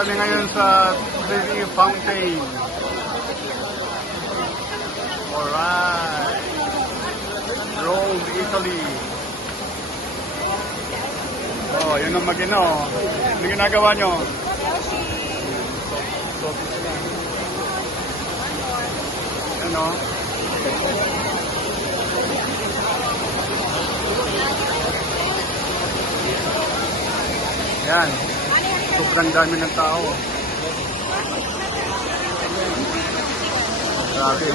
kami ngayon sa Trevi Fountain. Alright. Rome, Italy. Oh, yun ang mag-ino. Ano ginagawa nyo? Ano? Yan. Sobrang dami ng tao. Grabe.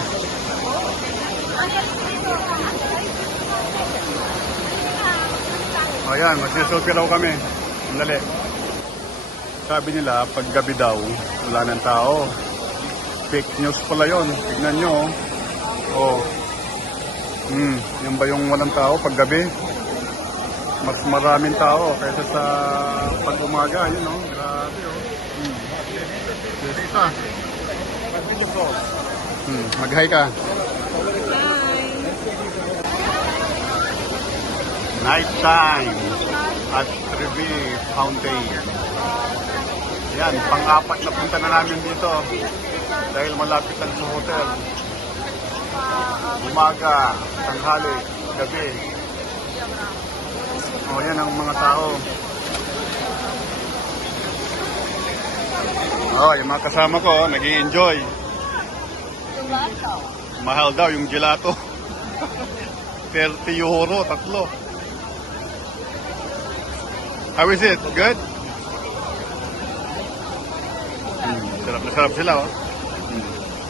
O yan, magsiselfie raw kami. Sandali. Sabi nila, pag gabi daw, wala ng tao. Fake news pala yun. Tignan nyo. Oh. Yan ba yung walang tao pag gabi? Mas maraming tao kaysa sa pag umaga. Yun, oh. Grabe, oh. Isa. Mag-hi ka. Night time at Trevi Fountain. Yan, pang-apat na punta na namin dito dahil malapit lang sa hotel. Umaga, tanghali, gabi. O, yan ang mga tao. O, yung mga kasama ko, nag-i-enjoy. Mahal daw yung gelato. 30 euro, tatlo. How is it? Good? Sarap na sarap sila, oh.